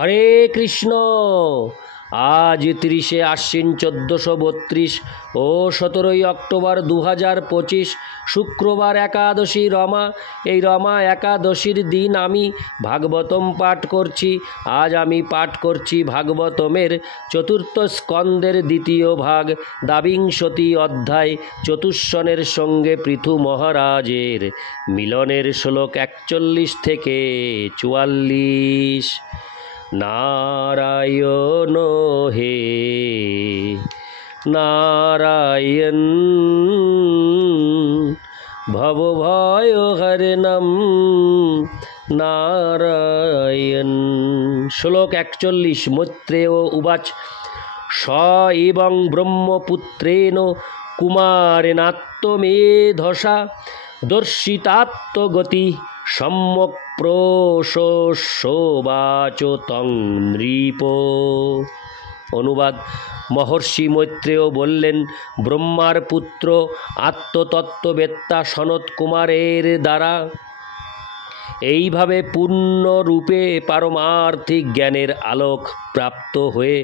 হরে কৃষ্ণ। আজ 30শে আশ্বিন 1432 ও 17ই অক্টোবর 2025 শুক্রবার একাদশী রমা। এই রমা একাদশীর দিন আমি ভাগবতম পাঠ করছি। আজ আমি পাঠ করছি ভাগবতমের চতুর্থ স্কন্দের দ্বিতীয় ভাগ, দ্বাবিংশতি অধ্যায়, চতুষ্ষণের সঙ্গে পৃথু মহারাজের মিলনের শ্লোক 41 থেকে 44। নারায়ণ হে নারায়ণ ভবভয়হরণম নারায়ণ। শ্লোক 41। মৈত্রেয় উবাচ স এবং ব্রহ্মপুত্রেণ কুমারেণাত্মমেধসা দর্শিতাত্মগতি সম্যক প্রশোবাচ তং নৃপ। অনুবাদ: মহর্ষি মৈত্রেয় বললেন, ব্রহ্মার পুত্র আত্মতত্ত্ববেত্তা সনত কুমারের দ্বারা এইভাবে পূর্ণরূপে পারমার্থিক জ্ঞানের আলোক প্রাপ্ত হয়ে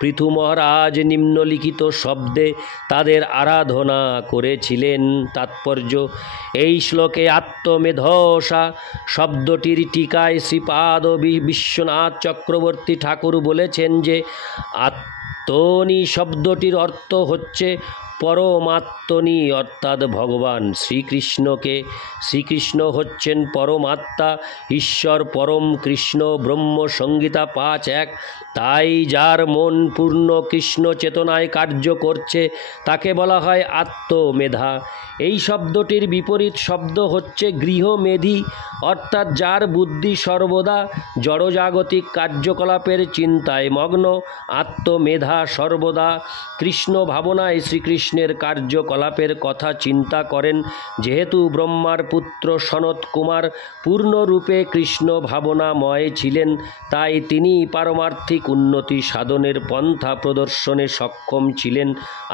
পৃথু মহারাজ নিম্নলিখিত শব্দে তাদের আরাধনা করেছিলেন। তাৎপর্য: এই শ্লোকে আত্মমেধসা শব্দটির টিকায় শ্রীপাদ বিশ্বনাথ চক্রবর্তী ঠাকুর বলেছেন যে আত্মনি শব্দটির অর্থ হচ্ছে পরমাত্মনি, অর্থাৎ ভগবান শ্রীকৃষ্ণকে। শ্রীকৃষ্ণ হচ্ছেন পরমাত্মা, ঈশ্বর পরম কৃষ্ণ। ব্রহ্ম সংহিতা 5:1। তাই যার মন পূর্ণ কৃষ্ণ চেতনায় কার্য করছে তাকে বলা হয় আত্মমেধা। এই শব্দটির বিপরীত শব্দ হচ্ছে গৃহমেধী, অর্থাৎ যার বুদ্ধি সর্বদা জড়জাগতিক কার্যকলাপের চিন্তায় মগ্ন। আত্মমেধা সর্বদা কৃষ্ণ ভাবনায় শ্রীকৃষ্ণের কার্যকলাপের কথা চিন্তা করেন। যেহেতু ব্রহ্মার পুত্র সনত কুমার পূর্ণরূপে কৃষ্ণ ভাবনাময় ছিলেন, তাই তিনি পারমার্থিক উন্নতি সাধনের পন্থা প্রদর্শনে সক্ষম ছিলেন।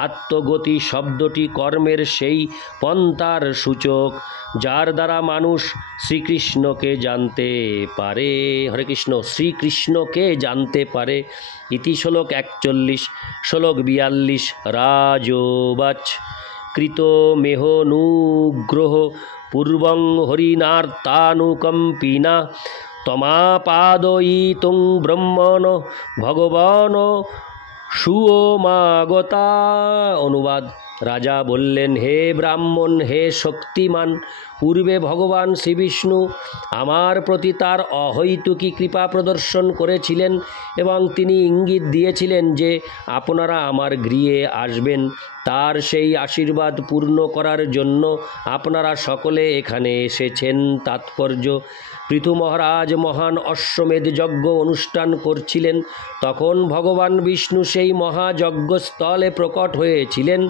আত্মগতি শব্দটি কর্মের সেই পন্থার সূচক যার দ্বারা মানুষ শ্রীকৃষ্ণকে জানতে পারে। হরে কৃষ্ণ। শ্রীকৃষ্ণকে জানতে পারে। ইতি শ্লোক 41। শ্লোক 42। রাজোবাচ কৃত মেহনুগ্রহ পূর্বং হরিণার্তানুকম্পিনা তমাপাদয়িতুং ব্রহ্মণ ভগবান সুওমাগতা। অনুবাদ: রাজা বললেন, হে ব্রাহ্মণ, হে শক্তিমান, পূর্বে ভগবান শ্রীবিষ্ণু আমার প্রতি তার অহৈতুকী কৃপা প্রদর্শন করেছিলেন এবং তিনি ইঙ্গিত দিয়েছিলেন যে আপনারা আমার গৃহে আসবেন। তার সেই আশীর্বাদ পূর্ণ করার জন্য আপনারা সকলে এখানে এসেছেন। তাৎপর্য: পৃথু মহারাজ মহান অশ্বমেধ যজ্ঞ অনুষ্ঠান করছিলেন। তখন ভগবান বিষ্ণু সেই মহাযজ্ঞস্থলে প্রকট হয়েছিলেন।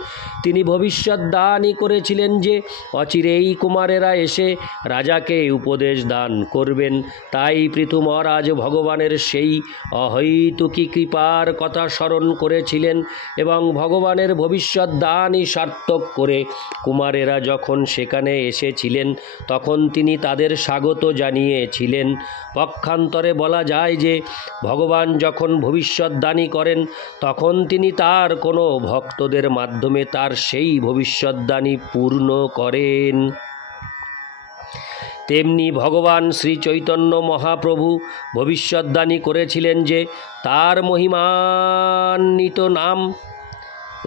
তিনি ভবিষ্যদ্বাণী করেছিলেন যে অচিরেই কুমারেরা এসে রাজাকে উপদেশ দান করবেন। তাই পৃথু মহারাজ ভগবানের সেই অহৈতুকী কৃপার কথা স্মরণ করেছিলেন এবং ভগবানের ভবিষ্যদ্বাণী সার্থক করে কুমারেরা যখন সেখানে এসেছিলেন তখন তিনি তাদের স্বাগত জানিয়েছিলেন। পক্ষান্তরে বলা যায় যে ভগবান যখন ভবিষ্যদ্বাণী করেন তখন তিনি তার কোনো ভক্তদের মাধ্যমে তার সেই ভবিষ্যদ্বাণী পূর্ণ করেন। তেমনি ভগবান শ্রী চৈতন্য মহাপ্রভু ভবিষ্যদ্বাণী করেছিলেন যে তার মহিমান্বিত নাম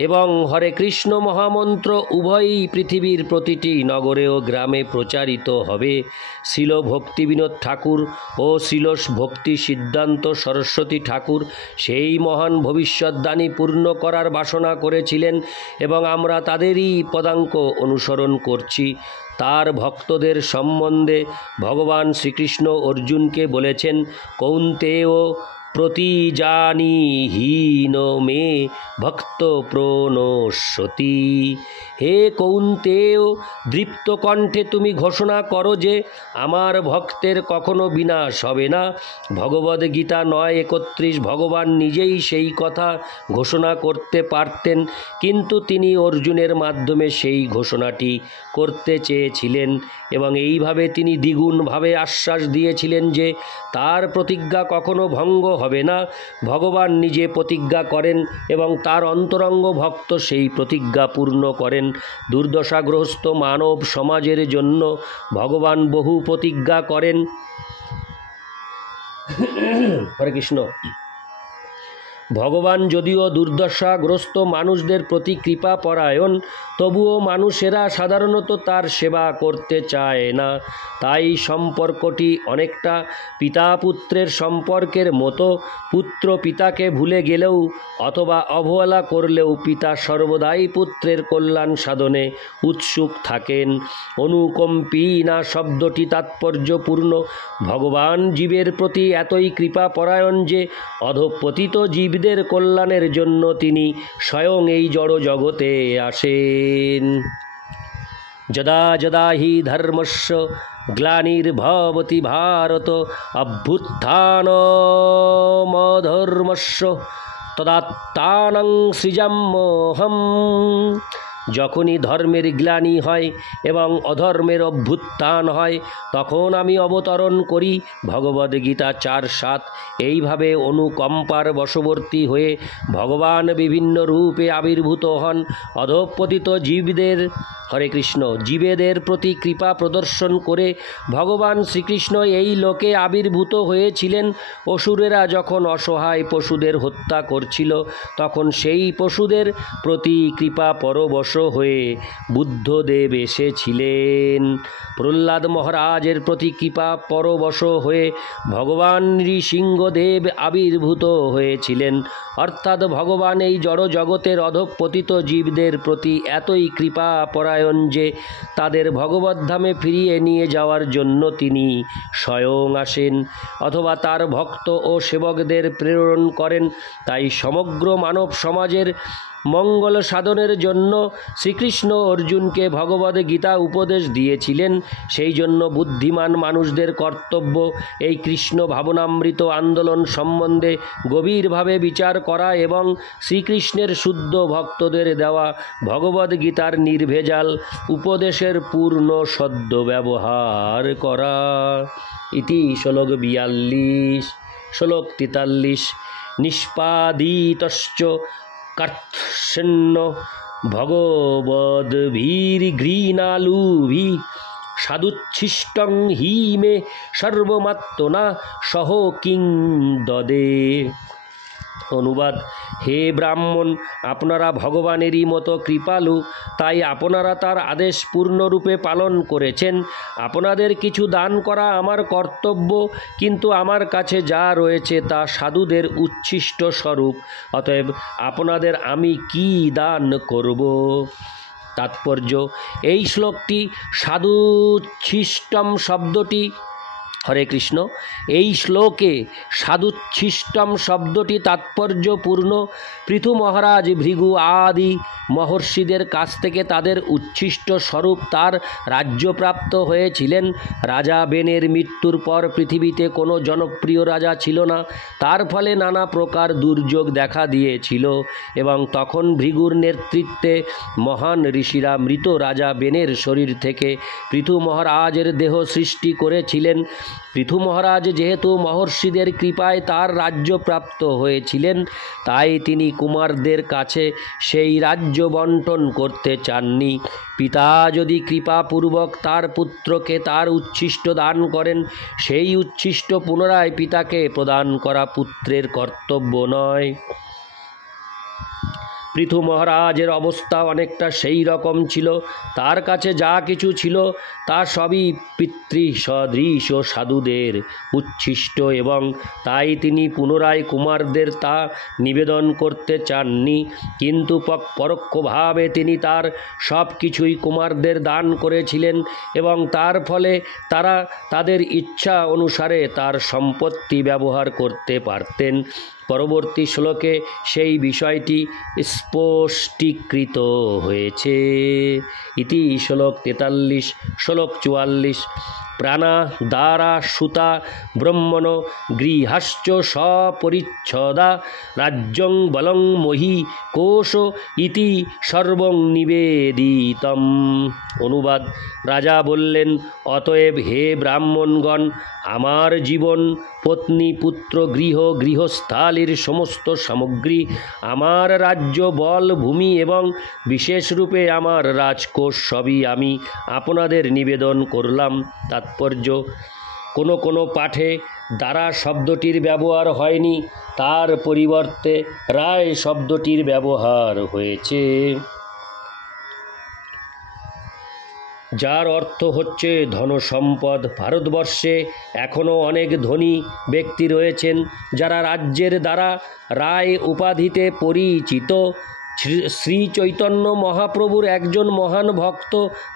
এবং হরে কৃষ্ণ মহামন্ত্র উভয়ই পৃথিবীর প্রতিটি নগরে ও গ্রামে প্রচারিত হবে। শ্রীল ভক্তিবিনোদ ঠাকুর ও শ্রীল ভক্তি সিদ্ধান্ত সরস্বতী ঠাকুর সেই মহান ভবিষ্যদ্বাণী পূর্ণ করার বাসনা করেছিলেন এবং আমরা তাদেরই পদাঙ্ক অনুসরণ করছি। তার ভক্তদের সম্বন্ধে ভগবান শ্রীকৃষ্ণ অর্জুনকে বলেছেন, কৌন্তেয় প্রতিজানিহীন মে ভক্ত প্রণশ্যতি। হে কৌন্তেয়, দৃপ্ত কণ্ঠে তুমি ঘোষণা করো যে আমার ভক্তের কখনো বিনাশ হবে না। ভগবদ্গীতা 9:31। ভগবান নিজেই সেই কথা ঘোষণা করতে পারতেন, কিন্তু তিনি অর্জুনের মাধ্যমে সেই ঘোষণাটি করতে চেয়েছিলেন এবং এইভাবে তিনি দ্বিগুণভাবে আশ্বাস দিয়েছিলেন যে তার প্রতিজ্ঞা কখনো ভঙ্গ হবে না। ভগবান নিজে প্রতিজ্ঞা করেন এবং তার অন্তরঙ্গ ভক্ত সেই প্রতিজ্ঞা পূর্ণ করেন। দুর্দশাগ্রস্ত মানব সমাজের জন্য ভগবান বহু প্রতিজ্ঞা করেন। হরে কৃষ্ণ। ভগবান যদিও দুর্দশাগ্রস্ত মানুষদের প্রতি কৃপা পরায়ণ, তবুও মানুষেরা সাধারণত তার সেবা করতে চায় না। তাই সম্পর্কটি অনেকটা পিতা পুত্রের সম্পর্কের মতো। পুত্র পিতাকে ভুলে গেলেও অথবা অবহেলা করলেও পিতা সর্বদাই পুত্রের কল্যাণ সাধনে উৎসুক থাকেন। অনুকম্পী না শব্দটি তাৎপর্যপূর্ণ। ভগবান জীবের প্রতি এতই কৃপা পরায়ণ যে অধঃপতিত জীব কল্যাণের জন্য তিনি স্বয়ং এই জড় জগতে আসেন। যদা যদা হি ধর্মস্য গ্লানির্ভবতি ভারত অভ্যুত্থানমধর্মস্য তদাত্মানং সৃজাম্যহম। যখনই ধর্মের গ্লানি হয় এবং অধর্মের অভ্যুত্থান হয়, তখন আমি অবতরণ করি। ভগবদ্গীতা 4:7। এইভাবে অনুকম্পার বশবর্তী হয়ে ভগবান বিভিন্ন রূপে আবির্ভূত হন। অধঃপতিত জীবদের, হরে কৃষ্ণ, জীবেদের প্রতি কৃপা প্রদর্শন করে ভগবান শ্রীকৃষ্ণ এই লোকে আবির্ভূত হয়েছিলেন। অসুরেরা যখন অসহায় পশুদের হত্যা করছিল, তখন সেই পশুদের প্রতি কৃপা পরবশ হয়ে বুদ্ধদেব এসেছিলেন। প্রহ্লাদ মহারাজের প্রতি কৃপা পরবশ হয়ে ভগবান নৃসিংহদেব আবির্ভূত হয়েছিলেন। অর্থাৎ ভগবান এই জড় জগতের অধঃপতিত জীবদের প্রতি এতই কৃপা পরায়ণ যে তাদের ভগবদ্ধামে ফিরিয়ে নিয়ে যাওয়ার জন্য তিনি স্বয়ং আসেন অথবা তার ভক্ত ও সেবকদের প্রেরণ করেন। তাই সমগ্র মানব সমাজের মঙ্গল সাধনের জন্য শ্রীকৃষ্ণ অর্জুনকে ভগবদ্গীতা উপদেশ দিয়েছিলেন। সেই জন্য বুদ্ধিমান মানুষদের কর্তব্য এই কৃষ্ণ ভাবনামৃত আন্দোলন সম্বন্ধে গভীরভাবে বিচার করা এবং শ্রীকৃষ্ণের শুদ্ধ ভক্তদের দেওয়া ভগবদ্গীতার নির্ভেজাল উপদেশের পূর্ণ সদ্ব্যবহার করা। ইতি শ্লোক 42। শ্লোক 43। নিষ্পাদিতশ্চ কার্ৎস্যন্ন ভগবদ্ভির্ঘৃণালুভিঃ সাধুচ্ছিষ্টং হি মে সর্বমাত্মনা সহ কিং দদে। অনুবাদ: হে ব্রাহ্মণ, আপনারা ভগবানেরই মতো কৃপালু, তাই আপনারা তার আদেশ পূর্ণরূপে পালন করেছেন। আপনাদের কিছু দান করা আমার কর্তব্য, কিন্তু আমার কাছে যা রয়েছে তা সাধুদের উচ্ছিষ্ট স্বরূপ। অতএব আপনাদের আমি কি দান করব? তাৎপর্য: এই শ্লোকটি সাধুচ্ছিষ্টম শব্দটি, হরে কৃষ্ণ, এই শ্লোকে সাধুচ্ছিষ্টম শব্দটি তাৎপর্যপূর্ণ। পৃথু মহারাজ ভৃগু আদি মহর্ষিদের কাছ থেকে তাদের উচ্ছিষ্ট স্বরূপ তার রাজ্যপ্রাপ্ত হয়েছিলেন। রাজা বেনের মৃত্যুর পর পৃথিবীতে কোনো জনপ্রিয় রাজা ছিল না। তার ফলে নানা প্রকার দুর্যোগ দেখা দিয়েছিল এবং তখন ভৃগুর নেতৃত্বে মহান ঋষিরা মৃত রাজা বেনের শরীর থেকে পৃথু মহারাজের দেহ সৃষ্টি করেছিলেন। পৃথু মহারাজ যেহেতু মহর্ষিদের কৃপায় তার রাজ্য প্রাপ্ত হয়েছিলেন, তাই তিনি কুমারদের কাছে সেই রাজ্য বন্টন করতে চাননি। পিতা যদি কৃপাপূর্বক তার পুত্রকে তার উচ্ছিষ্ট দান করেন, সেই উচ্ছিষ্ট পুনরায় পিতাকে প্রদান করা পুত্রের কর্তব্য নয়। পৃথু মহারাজের অবস্থা অনেকটা সেই রকম ছিল। তার কাছে যা কিছু ছিল তা সবই পিতৃসদৃশ সাধুদের উচ্ছিষ্ট এবং তাই তিনি পুনরায় কুমারদের তা নিবেদন করতে চাননি। কিন্তু পরোক্ষভাবে তিনি তার সব কিছুই কুমারদের দান করেছিলেন এবং তার ফলে তারা তাদের ইচ্ছা অনুসারে তার সম্পত্তি ব্যবহার করতে পারতেন। পরবর্তী শ্লোকে সেই বিষয়টি স্পষ্টীকৃত হয়েছে। ইতি শ্লোক 43। শ্লোক 44। প্রাণা দ্বারা সুতা ব্রহ্মণ গৃহাশ্চ সপরিচ্ছদা রাজ্যং বলং মহি কোশ ইতি সর্বং নিবেদিতম। অনুবাদ: রাজা বললেন, অতএব হে ব্রাহ্মণগণ, আমার জীবন, পত্নী, পুত্র, গৃহস্থালির সমস্ত সামগ্রী, আমার রাজ্য, বল, ভূমি এবং বিশেষরূপে আমার রাজকোষ সবই আমি আপনাদের নিবেদন করলাম। তাৎপর্য: কোনো পাঠে দ্বারা শব্দটির ব্যবহার হয়নি, তার পরিবর্তে রায় শব্দটির ব্যবহার হয়েছে, যার অর্থ হচ্ছে ধনসম্পদ। ভারতবর্ষে এখনও অনেক ধনী ব্যক্তি রয়েছেন যারা রাজ্যের দ্বারা রায় উপাধিতে পরিচিত। শ্রী চৈতন্য মহাপ্রভুর একজন মহান ভক্ত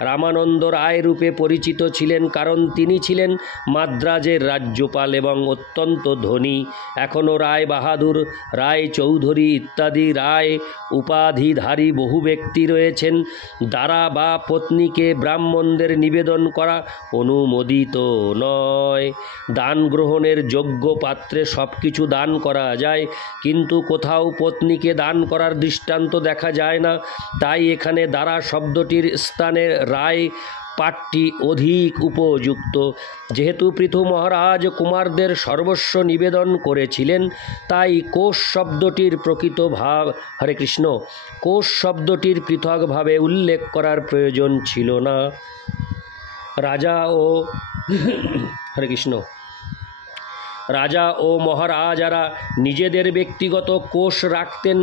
রামানন্দ রায় রূপে পরিচিত ছিলেন, কারণ তিনি ছিলেন মাদ্রাজের রাজ্যপাল এবং অত্যন্ত ধনী। এখনও রায় বাহাদুর, রায় চৌধুরী ইত্যাদি রায় উপাধিধারী বহু ব্যক্তি রয়েছেন। দ্বারা বা পত্নীকে ব্রাহ্মণদের নিবেদন করা অনুমোদিত নয়। দান গ্রহণের যোগ্য পাত্রে সব কিছু দান করা যায়, কিন্তু কোথাও পত্নীকে দান করার দৃষ্টান্ত দেখা যায় না। তাই এখানে দ্বারা শব্দটির স্থানে রায় পাঠটি অধিক উপযুক্ত। যেহেতু পৃথু মহারাজ কুমারদের সর্বস্ব নিবেদন করেছিলেন, তাই কোষ শব্দটির প্রকৃত ভাব হরে কৃষ্ণ কোষ শব্দটির পৃথকভাবে উল্লেখ করার প্রয়োজন ছিল না। রাজা ও হরে কৃষ্ণ রাজা ও মহারাজারা নিজেদের ব্যক্তিগত কোষ রাখতেন,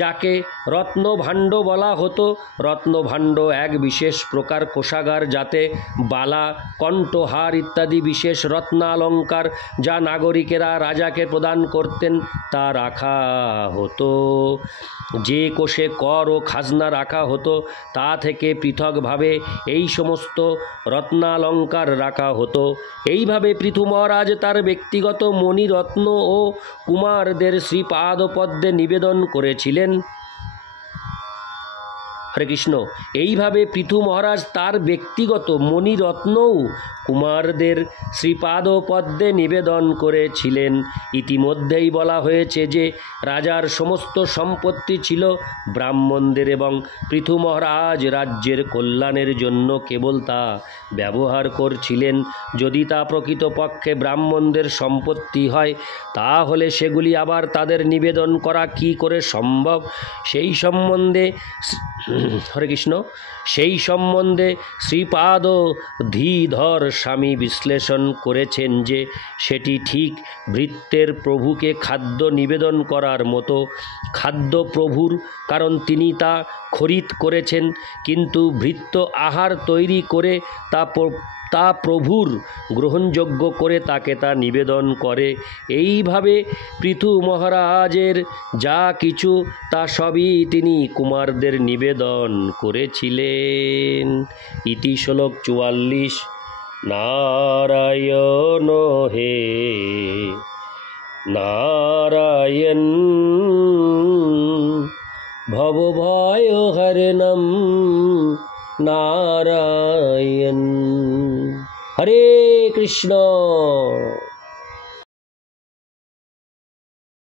যাকে রত্নভাণ্ড বলা হতো। রত্নভাণ্ড এক বিশেষ প্রকার কোষাগার, যাতে বালা, কণ্ঠহার ইত্যাদি বিশেষ রত্নালঙ্কার, যা নাগরিকেরা রাজাকে প্রদান করতেন, তা রাখা হতো। যে কোষে কর ও খাজনা রাখা হতো, তা থেকে পৃথকভাবে এই সমস্ত রত্নালঙ্কার রাখা হতো। এইভাবে পৃথু মহারাজ তার ব্যক্তিগত মণিরত্ন ও কুমারদের শ্রীপাদপদ্মে নিবেদন করেছিলেন। হরে কৃষ্ণ এইভাবে পৃথু মহারাজ তার ব্যক্তিগত মণিরত্নও কুমারদের শ্রীপাদপদ্মে নিবেদন করেছিলেন। ইতিমধ্যেই বলা হয়েছে যে রাজার সমস্ত সম্পত্তি ছিল ব্রাহ্মণদের এবং পৃথু মহারাজ রাজ্যের কল্যাণের জন্য কেবল তা ব্যবহার করছিলেন। যদি তা প্রকৃতপক্ষে ব্রাহ্মণদের সম্পত্তি হয়, তাহলে সেগুলি আবার তাদের নিবেদন করা কি করে সম্ভব? সেই সম্বন্ধে শ্রীপাদ ধীধর স্বামী বিশ্লেষণ করেছেন যে সেটি ঠিক ভৃত্যের প্রভুকে খাদ্য নিবেদন করার মতো। খাদ্য প্রভুর, কারণ তিনি তা খরিদ করেছেন, কিন্তু ভৃত্য আহার তৈরি করে তা প্রভুর গ্রহণযোগ্য করে তাকে তা নিবেদন করে। এইভাবে পৃথু মহারাজের যা কিছু তা সবই তিনি কুমারদের নিবেদন করেছিলেন। ইতি শ্লোক 44। নারায়ণ হে নারায়ণ ভবভয় হরণম নারায়ণ। হরে কৃষ্ণ।